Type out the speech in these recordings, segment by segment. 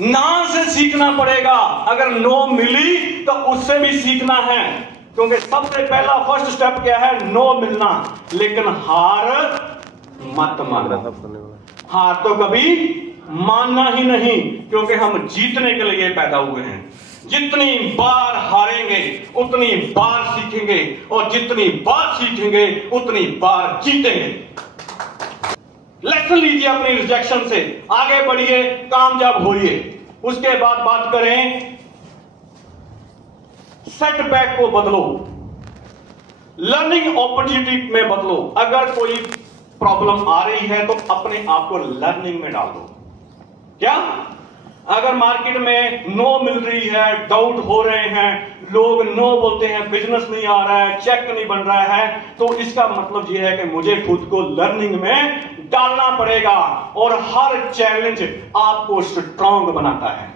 ना से सीखना पड़ेगा। अगर नो मिली तो उससे भी सीखना है, क्योंकि सबसे पहला फर्स्ट स्टेप क्या है? नो मिलना। लेकिन हार मत मानो, हार तो कभी मानना ही नहीं, क्योंकि हम जीतने के लिए पैदा हुए हैं। जितनी बार हारेंगे उतनी बार सीखेंगे, और जितनी बार सीखेंगे उतनी बार जीतेंगे। लेसन लीजिए अपनी रिजेक्शन से, आगे बढ़िए, कामयाब होइए। उसके बाद बात करें सेटबैक को बदलो, लर्निंग अपॉर्चुनिटी में बदलो। अगर कोई प्रॉब्लम आ रही है तो अपने आप को लर्निंग में डाल दो। क्या? अगर मार्केट में नो मिल रही है, डाउट हो रहे हैं, लोग नो बोलते हैं, बिजनेस नहीं आ रहा है, चेक नहीं बन रहा है, तो इसका मतलब यह है कि मुझे खुद को लर्निंग में डालना पड़ेगा। और हर चैलेंज आपको स्ट्रांग बनाता है।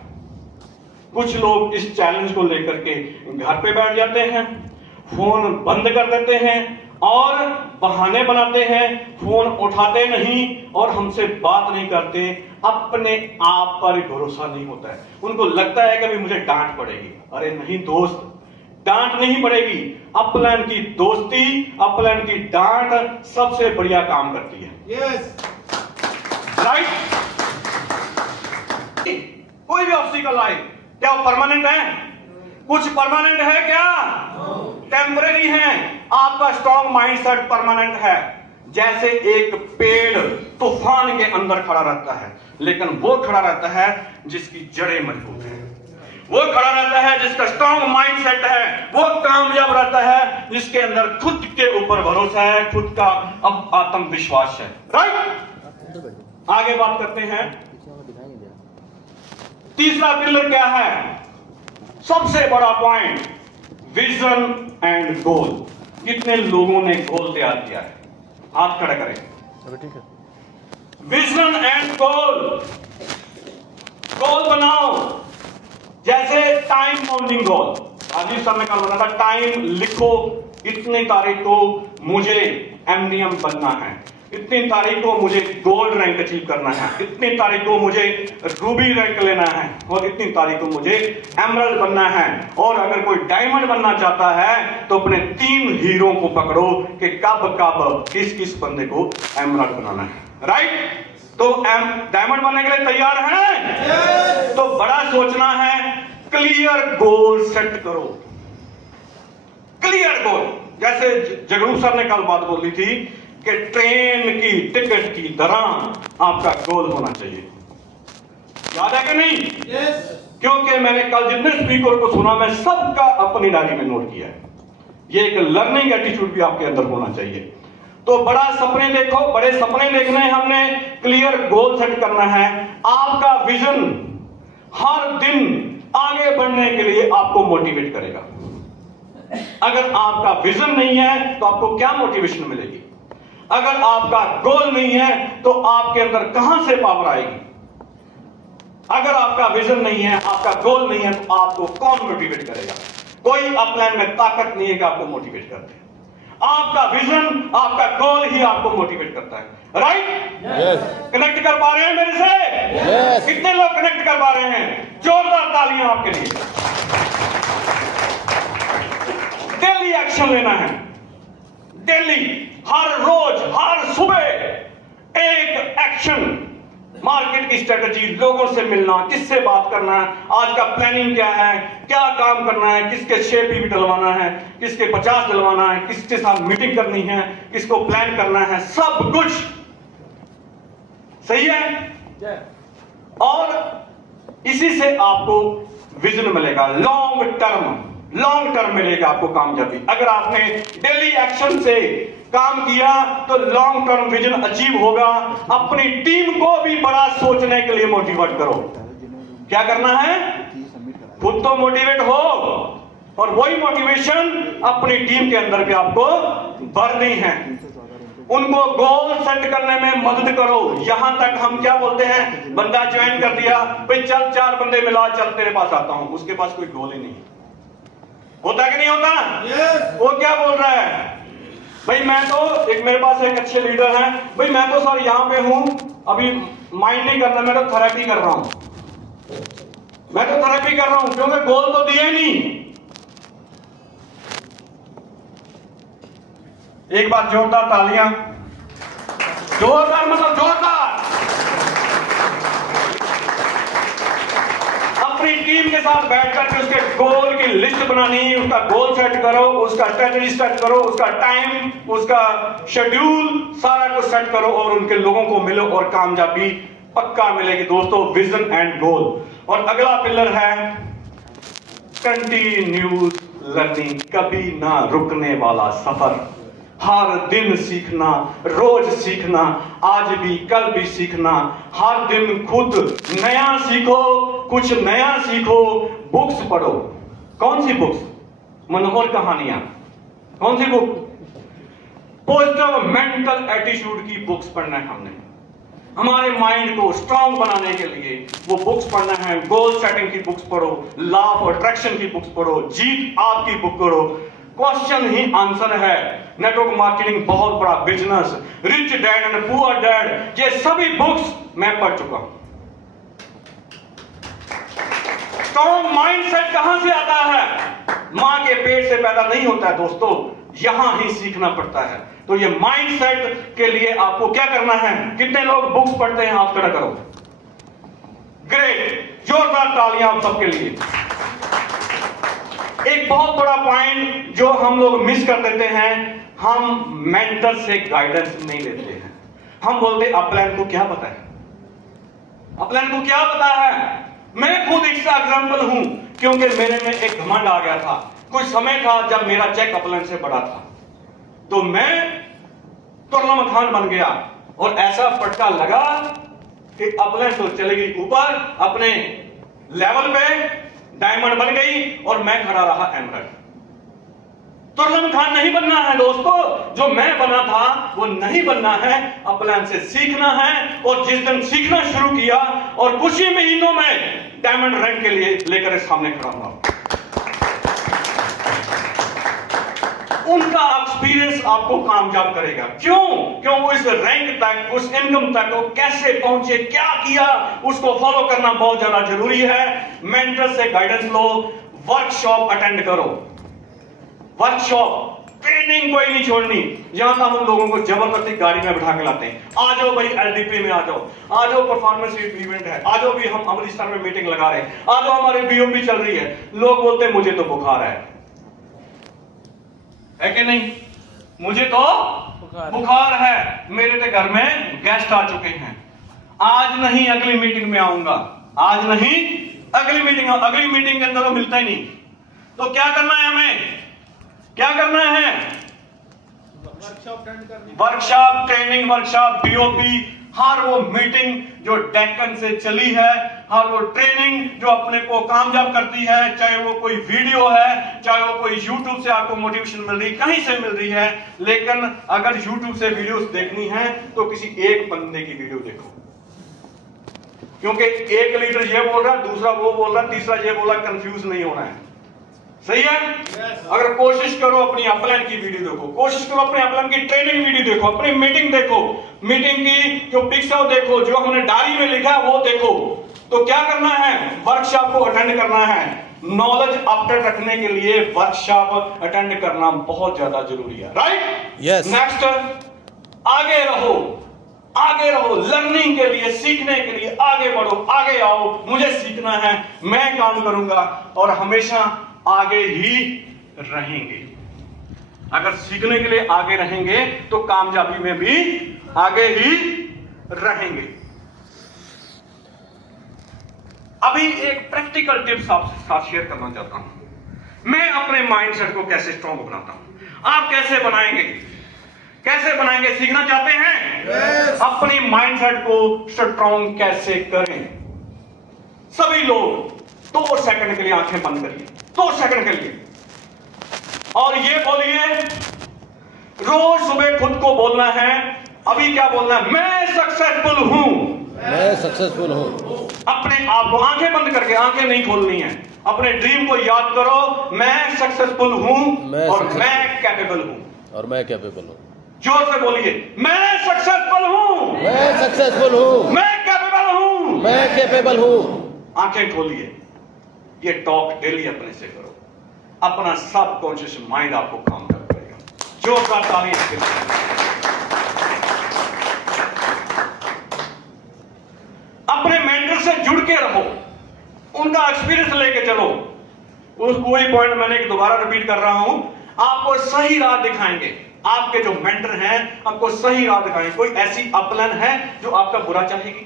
कुछ लोग इस चैलेंज को लेकर के घर पे बैठ जाते हैं, फोन बंद कर देते हैं और बहाने बनाते हैं, फोन उठाते नहीं और हमसे बात नहीं करते। अपने आप पर भरोसा नहीं होता है। उनको लगता है कि अभी मुझे डांट पड़ेगी। अरे नहीं दोस्त, डांट नहीं पड़ेगी। अपलाइन की दोस्ती, अपलाइन की डांट सबसे बढ़िया काम करती है। Yes, right. कोई भी ऑब्स्टिकल आए, क्या वो परमानेंट है? कुछ परमानेंट है क्या? टेम्परेरी है। आपका स्ट्रॉन्ग माइंडसेट परमानेंट है। जैसे एक पेड़ तूफान के अंदर खड़ा रहता है, लेकिन वो खड़ा रहता है जिसकी जड़ें मजबूत हैं। वो खड़ा रहता है जिसका स्ट्रॉन्ग माइंडसेट है। वो कामयाब रहता है जिसके अंदर खुद के ऊपर भरोसा है, खुद का अब आत्मविश्वास है। राइट। आगे बात करते हैं, तीसरा पिलर क्या है? सबसे बड़ा पॉइंट, विजन एंड गोल। कितने लोगों ने गोल तैयार किया है? हाथ खड़ा करें। ठीक है। विजन एंड गोल, गोल बनाओ। जैसे टाइम बाउंडिंग गोल, राजीव सर ने कल बताया था, टाइम लिखो, इतनी तारीख को मुझे एमडीएम बनना है, इतनी तारीख को मुझे गोल्ड रैंक अचीव करना है, इतनी तारीख को मुझे रूबी रैंक लेना है, और इतनी तारीख को मुझे एमरल्ड बनना है। और अगर कोई डायमंड बनना चाहता है तो अपने 3 हीरो को पकड़ो कि कब कब किस किस बंदे को एमरल्ड बनाना है। राइट। तो डायमंड बनने के लिए तैयार हैं? तो बड़ा सोचना है, क्लियर गोल सेट करो। क्लियर गोल, जैसे जगरूप सर ने कल बात बोली थी कि ट्रेन की टिकट की तरह आपका गोल होना चाहिए। याद है कि नहीं? क्योंकि मैंने कल जितने स्पीकर को सुना, मैं सबका अपनी डायरी में नोट किया है। ये एक लर्निंग एटीट्यूड भी आपके अंदर होना चाहिए। तो बड़ा सपने देखो, बड़े सपने देखने हैं हमने, क्लियर गोल सेट करना है। आपका विजन हर दिन आगे बढ़ने के लिए आपको मोटिवेट करेगा। अगर आपका विजन नहीं है तो आपको क्या मोटिवेशन मिलेगी? अगर आपका गोल नहीं है तो आपके अंदर कहां से पावर आएगी? अगर आपका विजन नहीं है, आपका गोल नहीं है, तो आपको कौन मोटिवेट करेगा? कोई अपलाइन में ताकत नहीं है कि आपको मोटिवेट करते हैं। आपका विजन, आपका गोल ही आपको मोटिवेट करता है। राइट? कनेक्ट कर पा रहे हैं मेरे से? कितने लोग कनेक्ट कर पा रहे हैं? जोरदार तालियां आपके लिए। डेली एक्शन लेना है, डेली, हर रोज, हर सुबह एक एक्शन। मार्केट की स्ट्रेटजी, लोगों से मिलना, किससे बात करना है, आज का प्लानिंग क्या है, क्या काम करना है, किसके 6 पीवी डलवाना है, किसके 50 डलवाना है, किसके साथ मीटिंग करनी है, किसको प्लान करना है, सब कुछ सही है। और इसी से आपको विजन मिलेगा, लॉन्ग टर्म मिलेगा आपको कामयाबी। अगर आपने डेली एक्शन से काम किया तो लॉन्ग टर्म विजन अचीव होगा। अपनी टीम को भी बड़ा सोचने के लिए मोटिवेट करो। क्या करना है? खुद तो मोटिवेट हो, और वही मोटिवेशन अपनी टीम के अंदर भी आपको भरनी है। उनको गोल सेट करने में मदद करो। यहां तक हम क्या बोलते हैं, बंदा ज्वाइन कर दिया, भाई चल 4 बंदे मिला, चल तेरे पास आता हूं, उसके पास कोई गोल ही नहीं। होता कि नहीं होता? वो क्या बोल रहा है, भाई मैं तो एक, मेरे पास एक अच्छे लीडर हैं, भाई मैं तो सर यहां पे हूं, अभी माइंड नहीं करना, मैं तो थेरेपी कर रहा हूं। मैं तो थेरेपी कर रहा हूं क्योंकि गोल तो दिए नहीं। एक बार जोरदार तालियां, जोरदार मतलब जोरदार। अपनी टीम के साथ बैठकर उसके गोल की लिस्ट बनानी, उसका गोल सेट करो, उसका स्ट्रेटजी सेट करो, उसका टाइम, उसका शेड्यूल, सारा कुछ सेट करो और उनके लोगों को मिलो और कामयाबी पक्का मिलेगी दोस्तों। विजन एंड गोल। और अगला पिलर है कंटिन्यूस लर्निंग, कभी ना रुकने वाला सफर। हर दिन सीखना, रोज सीखना, आज भी कल भी सीखना, हर दिन खुद नया सीखो, कुछ नया सीखो, बुक्स पढ़ो। कौन सी बुक्स? मनोहर कहानियां। कौन सी बुक? पॉजिटिव मेंटल एटीट्यूड की बुक्स पढ़ना है हमने। हमारे माइंड को स्ट्रांग बनाने के लिए वो बुक्स पढ़ना है। गोल सेटिंग की बुक्स पढ़ो, लॉ ऑफ अट्रैक्शन की बुक्स पढ़ो, जीत आपकी बुक पढ़ो। क्वेश्चन ही आंसर है। नेटवर्क मार्केटिंग बहुत बड़ा business, rich dad and poor dad, ये सभी बुक्स मैं पढ़ चुका हूं। स्ट्रांग माइंडसेट कहां से आता है? मां के पेट से पैदा नहीं होता है दोस्तों, यहां ही सीखना पड़ता है। तो ये माइंडसेट के लिए आपको क्या करना है? कितने लोग बुक्स पढ़ते हैं? हाथ खड़ा करो। ग्रेट, जोरदार तालियां आप सबके लिए। एक बहुत बड़ा पॉइंट जो हम लोग मिस कर देते हैं, हम मेंटर से गाइडेंस नहीं लेते हैं। हम बोलते अपलाइन को क्या पता है, अपलाइन को क्या पता है। मैं खुद इसका एग्जांपल हूं क्योंकि मेरे में एक घमंड आ गया था। कुछ समय था जब मेरा चेक अपलाइन से बड़ा था, तो मैं तुर्लम खान बन गया और ऐसा पटका लगा कि अपलाइन तो चलेगी ऊपर, अपने लेवल पे डायमंड बन गई और मैं खड़ा रहा एमरल्ड। तुर्लम खान नहीं बनना है दोस्तों, जो मैं बना था वो नहीं बनना है। अपलाइन से सीखना है और जिस दिन सीखना शुरू किया और कुछ ही महीनों में डायमंड रैंक के लिए लेकर सामने खड़ा हुआ। उनका एक्सपीरियंस आपको कामयाब करेगा। क्यों? क्यों वो इस रैंक तक, उस इनकम तक वो कैसे पहुंचे, क्या किया, उसको फॉलो करना बहुत ज्यादा जरूरी है। मेंटर से गाइडेंस लो, वर्कशॉप अटेंड करो। वर्कशॉप, ट्रेनिंग कोई नहीं छोड़नी। यहां तो हम लोगों को जबरदस्ती गाड़ी में बिठा के लाते हैं। आ जाओ भाई एलडीपी में, आ जाओ, आ जाओ परफॉर्मेंस इवेंट है, आ जाओ भी हम अमृतसर में मीटिंग लगा रहे हैं, आ जाओ हमारी बीओपी चल रही है। लोग बोलते हैं मुझे तो बुखार है कि नहीं? मुझे तो बुखार है, मेरे तो घर में गेस्ट आ चुके हैं, आज नहीं अगली मीटिंग में आऊंगा, आज नहीं अगली मीटिंग। अगली मीटिंग के अंदर तो मिलता ही नहीं। तो क्या करना है हमें? क्या करना है? वर्कशॉप, ट्रेनिंग, वर्कशॉप, बीओपी, हर वो मीटिंग जो डेक्कन से चली है, हर वो ट्रेनिंग जो अपने को कामयाब करती है, चाहे वो कोई वीडियो है, चाहे वो कोई YouTube से आपको मोटिवेशन मिल रही, कहीं से मिल रही है। लेकिन अगर YouTube से वीडियोस देखनी है तो किसी एक बंदे की वीडियो देखो, क्योंकि एक लीडर ये बोल रहा है, दूसरा वो बोल रहा है, तीसरा ये बोल रहा है, कंफ्यूज नहीं होना है। सही है? अगर कोशिश करो अपनी अपलाइन की वीडियो देखो, कोशिश करो अपने अपलाइन की ट्रेनिंग वीडियो देखो, अपनी मीटिंग देखो, मीटिंग की जो पिक्स है देखो, जो हमने डायरी में लिखा है वो देखो। तो क्या करना है? वर्कशॉप को अटेंड करना है। नॉलेज अपडेट रखने के लिए वर्कशॉप अटेंड करना बहुत ज्यादा जरूरी है। राइट? यस। नेक्स्ट, आगे रहो, आगे रहो। लर्निंग के लिए, सीखने के लिए आगे बढ़ो, आगे आओ। मुझे सीखना है, मैं काम करूंगा और हमेशा आगे ही रहेंगे। अगर सीखने के लिए आगे रहेंगे तो कामयाबी में भी आगे ही रहेंगे। अभी एक प्रैक्टिकल टिप्स आपके साथ शेयर करना चाहता हूं। मैं अपने माइंडसेट को कैसे स्ट्रांग बनाता हूं, आप कैसे बनाएंगे? कैसे बनाएंगे? सीखना चाहते हैं? yes. अपनी माइंडसेट को स्ट्रांग कैसे करें? सभी लोग 2 सेकंड के लिए आंखें बंद करिए, 2 सेकंड के लिए, और ये बोलिए, रोज सुबह खुद को बोलना है। अभी क्या बोलना है? मैं सक्सेसफुल हूं, मैं सक्सेसफुल हूं। अपने आप को आंखें बंद करके, आंखें नहीं खोलनी है, अपने ड्रीम को याद करो। मैं सक्सेसफुल हूं और मैं कैपेबल हूं, और मैं कैपेबल हूं। जोर से बोलिए, मैं सक्सेसफुल हूं, मैं सक्सेसफुल हूं, मैं कैपेबल हूं, मैं कैपेबल हूं। आंखें खोलिए, ये टॉक डेली अपने से करो, अपना सब कॉन्शियस माइंड आपको काम कर करेगा। जोरदार तालियां के लिए। अपने मेंटर से जुड़ के रहो, उनका एक्सपीरियंस लेके चलो। उस वही पॉइंट मैंने दोबारा रिपीट कर रहा हूं, आपको सही राह दिखाएंगे। आपके जो मेंटर हैं आपको सही राह दिखाएंगे। कोई ऐसी अपलाइन है जो आपका बुरा चाहेगी?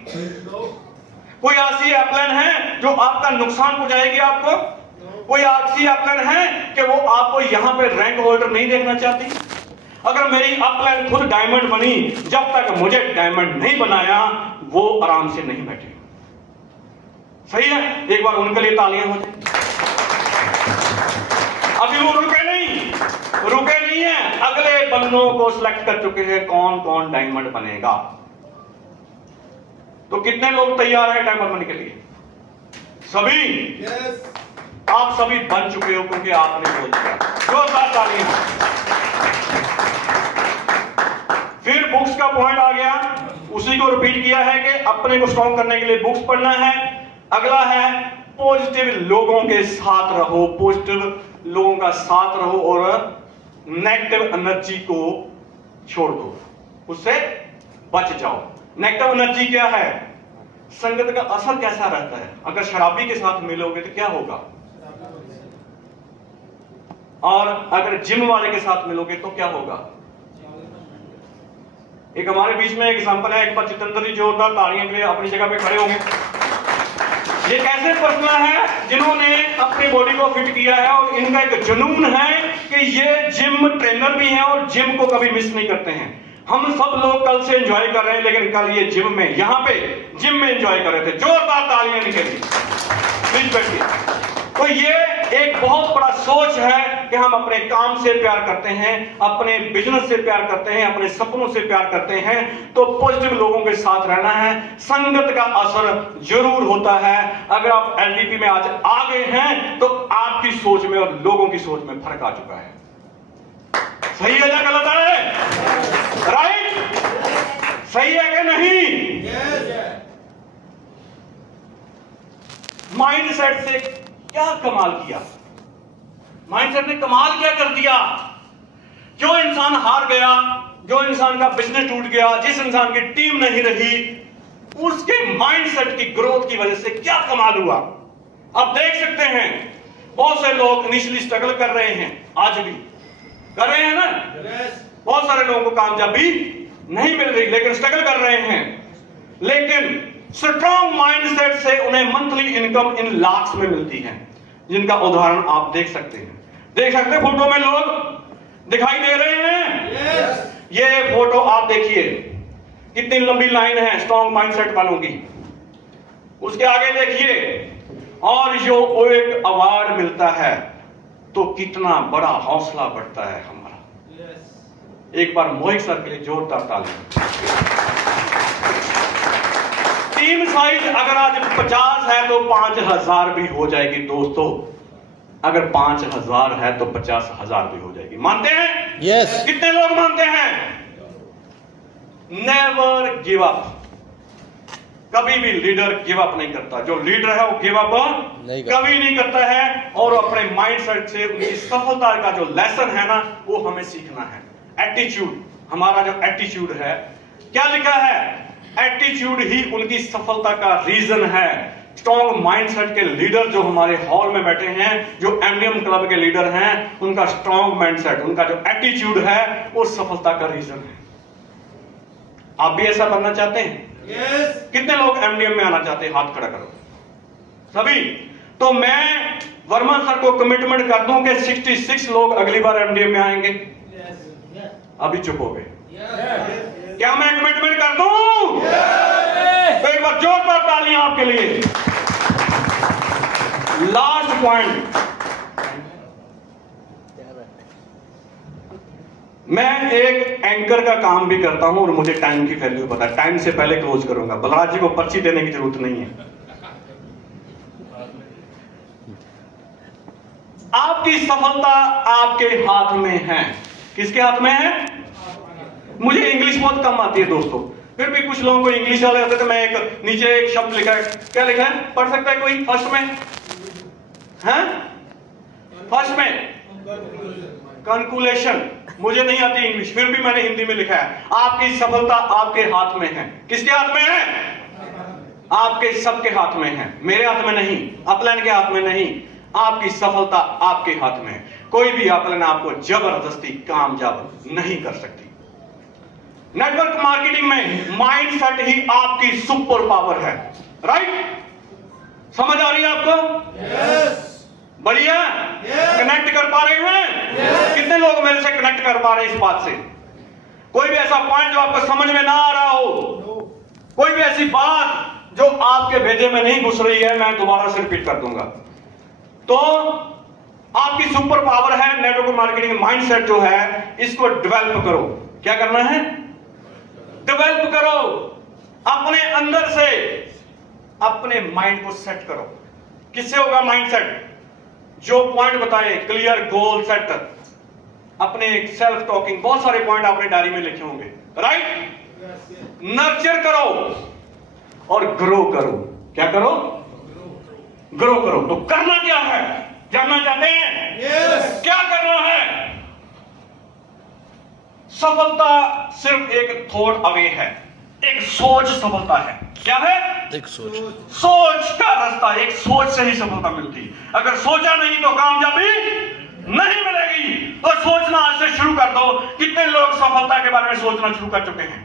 कोई ऐसी अपलाइन है जो आपका नुकसान पहुंचाएगी आपको? कोई ऐसी अपलाइन है कि वो आपको यहां पे रैंक होल्डर नहीं देखना चाहती? अगर मेरी अपलाइन खुद डायमंड बनी, जब तक मुझे डायमंड नहीं बनाया वो आराम से नहीं बैठे। सही है? एक बार उनके लिए तालियां हो जाए। अभी वो रुके नहीं है, अगले बंदों को सिलेक्ट कर चुके हैं कौन कौन डायमंड बनेगा। तो कितने लोग तैयार हैं डायमंड बनने के लिए? सभी? yes. आप सभी बन चुके हो क्योंकि आपने बोल दिया। जोरदार तालियां। फिर बुक्स का पॉइंट आ गया, उसी को रिपीट किया है कि अपने को स्ट्रॉन्ग करने के लिए बुक्स पढ़ना है। अगला है पॉजिटिव लोगों के साथ रहो, पॉजिटिव लोगों का साथ रहो और नेगेटिव एनर्जी को छोड़ दो, उससे बच जाओ। नेगेटिव एनर्जी क्या है? संगत का असर कैसा रहता है? अगर शराबी के साथ मिलोगे तो क्या होगा, और अगर जिम वाले के साथ मिलोगे तो क्या होगा? एक हमारे बीच में एक एग्जांपल है, एक बार जितेंद्र जी जोरदार तालियां के लिए अपनी जगह पे खड़े होंगे। ये कैसे पर्सन है जिन्होंने अपनी बॉडी को फिट किया है और इनका एक जुनून है कि ये जिम ट्रेनर भी हैं और जिम को कभी मिस नहीं करते हैं। हम सब लोग कल से एंजॉय कर रहे हैं, लेकिन कल ये जिम में, यहां पे जिम में एंजॉय कर रहे थे। जोरदार तालियां इनके लिए, प्लीज बैठिए। तो ये एक बहुत बड़ा सोच है कि हम अपने काम से प्यार करते हैं, अपने बिजनेस से प्यार करते हैं, अपने सपनों से प्यार करते हैं, तो पॉजिटिव लोगों के साथ रहना है। संगत का असर जरूर होता है। अगर आप एलडीपी में आज आ गए हैं तो आपकी सोच में और लोगों की सोच में फर्क आ चुका है। सही है या गलत है? राइट? सही है कि नहीं? माइंडसेट से क्या कमाल किया, माइंडसेट ने कमाल क्या कर दिया। जो इंसान हार गया, जो इंसान का बिजनेस टूट गया, जिस इंसान की टीम नहीं रही, उसके माइंडसेट की ग्रोथ की वजह से क्या कमाल हुआ। आप देख सकते हैं बहुत से लोग इनिशियली स्ट्रगल कर रहे हैं, आज भी कर रहे हैं ना। बहुत सारे लोगों को कामयाबी नहीं मिल रही, लेकिन स्ट्रगल कर रहे हैं। लेकिन स्ट्रॉन्ग माइंडसेट से उन्हें मंथली इनकम इन लाख्स में मिलती है, जिनका उदाहरण आप देख सकते हैं। देख सकते हैं फोटो में लोग दिखाई दे रहे हैं। yes. ये फोटो आप देखिए, कितनी लंबी लाइन है स्ट्रॉन्ग माइंडसेट वालों की। उसके आगे देखिए, और जो एक अवार्ड मिलता है तो कितना बड़ा हौसला बढ़ता है हमारा। yes. एक बार मोहित सर के लिए जोरदार तालियां। टीम साइज अगर आज 50 है तो 5000 भी हो जाएगी दोस्तों। अगर 5000 है तो 50,000 भी हो जाएगी। मानते हैं? यस। कितने लोग मानते हैं? Never give up. कभी भी लीडर गिव अप नहीं करता। जो लीडर है वो गिव अप कभी नहीं करता है। और अपने माइंडसेट से उनकी सफलता का जो लेसन है ना, वो हमें सीखना है। एटीट्यूड, हमारा जो एटीट्यूड है, क्या लिखा है? एटीट्यूड ही उनकी सफलता का रीजन है। स्ट्रॉन्ग माइंडसेट के लीडर जो हमारे हॉल में बैठे हैं, जो एमडीएम क्लब के लीडर हैं, उनका स्ट्रॉन्ग माइंडसेट, उनका जो एटीट्यूड है, वो सफलता का रीजन है। आप भी ऐसा बनना चाहते हैं? yes. कितने लोग एमडीएम में आना चाहते हैं? हाथ खड़ा करो सभी। तो मैं वर्मा सर को कमिटमेंट कर दूं कि 66 लोग अगली बार एमडीएम में आएंगे। yes. अभी चुप हो गए। yes. क्या मैं कमिटमेंट कर दूं? yes. तो एक बार जोरदार तालियां आपके लिए। लास्ट पॉइंट, मैं एक एंकर का काम भी करता हूं और मुझे टाइम की वैल्यू पता है। टाइम से पहले क्लोज करूंगा। बलराज जी को पर्ची देने की जरूरत नहीं है। आपकी सफलता आपके हाथ में है। किसके हाथ में है? मुझे इंग्लिश बहुत कम आती है दोस्तों। फिर भी कुछ लोगों को इंग्लिश वाले होते थे, मैं एक नीचे एक शब्द लिखा है, क्या लिखा है, पढ़ सकता है कोई फर्स्ट में? हैं? फर्स्ट में कंक्लूजन, मुझे नहीं आती इंग्लिश, फिर भी मैंने हिंदी में लिखा है, आपकी सफलता आपके हाथ में है। किसके हाथ में है? आपके सबके हाथ में है, मेरे हाथ में नहीं, अपलाइन के हाथ में नहीं, आपकी सफलता आपके हाथ में है। कोई भी अपलाइन आपको जबरदस्ती कामयाब नहीं कर सकती। नेटवर्क मार्केटिंग में माइंडसेट ही आपकी सुपर पावर है। राइट? समझ आ रही है आपको? यस। बढ़िया। कनेक्ट कर पा रहे हैं? कितने लोग मेरे से कनेक्ट कर पा रहे हैं इस बात से? कोई भी ऐसा पॉइंट जो आपको समझ में ना आ रहा हो, कोई भी ऐसी बात जो आपके भेजे में नहीं घुस रही है, मैं दोबारा से रिपीट कर दूंगा। तो आपकी सुपर पावर है नेटवर्क मार्केटिंग माइंडसेट जो है, इसको डेवलप करो। क्या करना है? डेवलप करो। अपने अंदर से अपने माइंड को सेट करो। किससे होगा माइंडसेट? जो पॉइंट बताए, क्लियर गोल सेट, अपने सेल्फ टॉकिंग, बहुत सारे पॉइंट आपने डायरी में लिखे होंगे। राइट? नर्चर करो और ग्रो करो। क्या करो? ग्रो करो। तो करना क्या है? जानना चाहते हैं? यस। क्या करना है? सफलता सिर्फ एक थॉट अवे है, एक सोच सफलता है। क्या है? एक सोच। सोच का रास्ता, एक सोच से ही सफलता मिलती। अगर सोचा नहीं तो कामयाबी नहीं मिलेगी। तो सोचना आज से शुरू कर दो। कितने लोग सफलता के बारे में सोचना शुरू कर चुके हैं?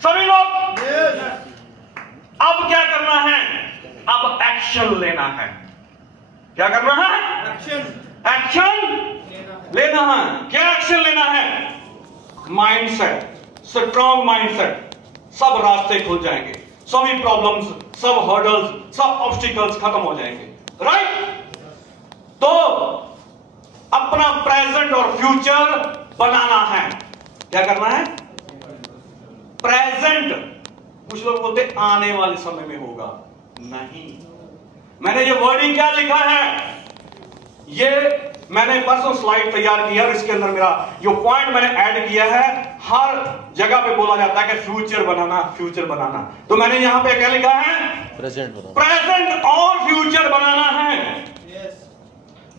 सभी लोग। अब क्या करना है? अब एक्शन लेना है। क्या करना है? एक्शन लेना है। क्या एक्शन लेना है? माइंडसेट, स्ट्रॉन्ग माइंडसेट, सब रास्ते खुल जाएंगे, सभी प्रॉब्लम्स, सब हर्डल्स, सब ऑब्स्टिकल्स खत्म हो जाएंगे। राइट? तो अपना प्रेजेंट और फ्यूचर बनाना है। क्या करना है? प्रेजेंट। कुछ लोग बोलते आने वाले समय में होगा, नहीं। मैंने ये वर्डिंग क्या लिखा है, ये मैंने परसों स्लाइड तैयार किया और इसके अंदर मेरा जो पॉइंट मैंने ऐड किया है, हर जगह पे बोला जाता है कि फ्यूचर बनाना, फ्यूचर बनाना। तो मैंने यहां पे क्या लिखा है? प्रेजेंट बनाना। प्रेजेंट और फ्यूचर बनाना है।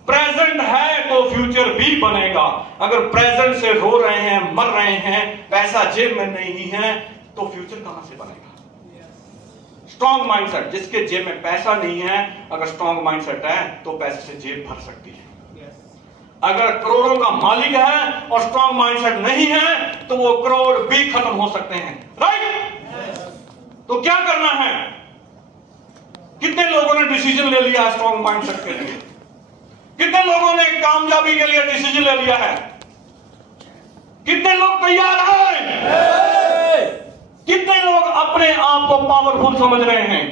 प्रेजेंट है तो फ्यूचर भी बनेगा। अगर प्रेजेंट से रो रहे हैं, मर रहे हैं, पैसा जेब में नहीं है, तो फ्यूचर कहां से बनेगा? स्ट्रॉन्ग माइंडसेट, जिसके जेब में पैसा नहीं है, अगर स्ट्रॉन्ग माइंडसेट है तो पैसे से जेब भर सकती है। अगर करोड़ों का मालिक है और स्ट्रॉन्ग माइंडसेट नहीं है, तो वो करोड़ भी खत्म हो सकते हैं। राइट? तो क्या करना है? कितने लोगों ने डिसीजन ले लिया है स्ट्रॉन्ग माइंडसेट के लिए? कितने लोगों ने कामयाबी के लिए डिसीजन ले लिया है? कितने लोग तैयार हैं? कितने लोग अपने आप को पावरफुल समझ रहे हैं?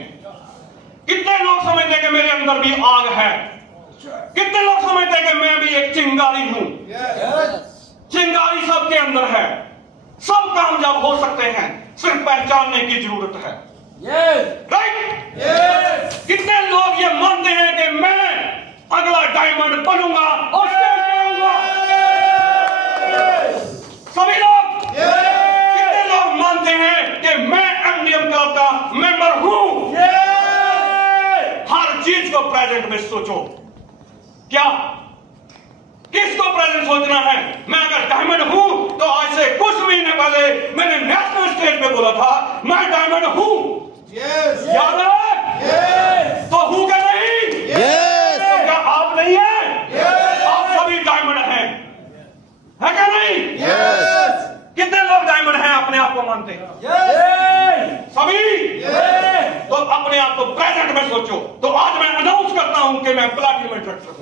कितने लोग समझते हैं कि मेरे अंदर भी आग है? कितने लोग समझते हैं कि मैं भी एक चिंगारी हूं? चिंगारी सबके अंदर है, सब कामयाब हो सकते हैं, सिर्फ पहचानने की जरूरत है। राइट? कितने लोग ये मानते हैं कि मैं अगला डायमंड बनूंगा और स्टेज पे आऊंगा? सभी लोग। कितने लोग मानते हैं कि मैं एमडीएम क्लब का मेंबर हूं? हर चीज को प्रेजेंट में सोचो। क्या? किसको प्रेजेंट सोचना है? मैं अगर डायमंड हूं तो आज से कुछ महीने पहले मैंने नेशनल स्टेज पे बोला था मैं डायमंड हूं। याद है? तो हूं क्या नहीं? तो क्या आप नहीं है? आप सभी डायमंड हैं, है क्या नहीं? कितने लोग डायमंड हैं अपने आप को मानते हैं? सभी। तो अपने आप को प्रेजेंट में सोचो। तो आज मैं अनाउंस करता हूं कि मैं प्लैटिनम इंस्ट्रक्टर हूं।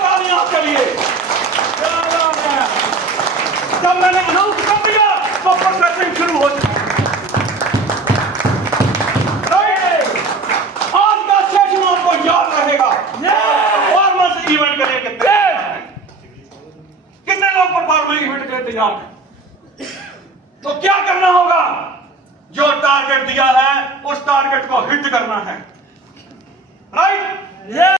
तालियां आपके लिए। जब मैंने अनाउंस कर दिया तो प्रोसेसिंग शुरू हो जाए। आज का सेशन आपको याद रहेगा। परफॉर्मेंस इवेंट के लिए कितने लोग परफॉर्मेंस इवेंट के लिए तैयार हैं? तो क्या करना होगा? जो टारगेट दिया है उस टारगेट को हिट करना है। राइट?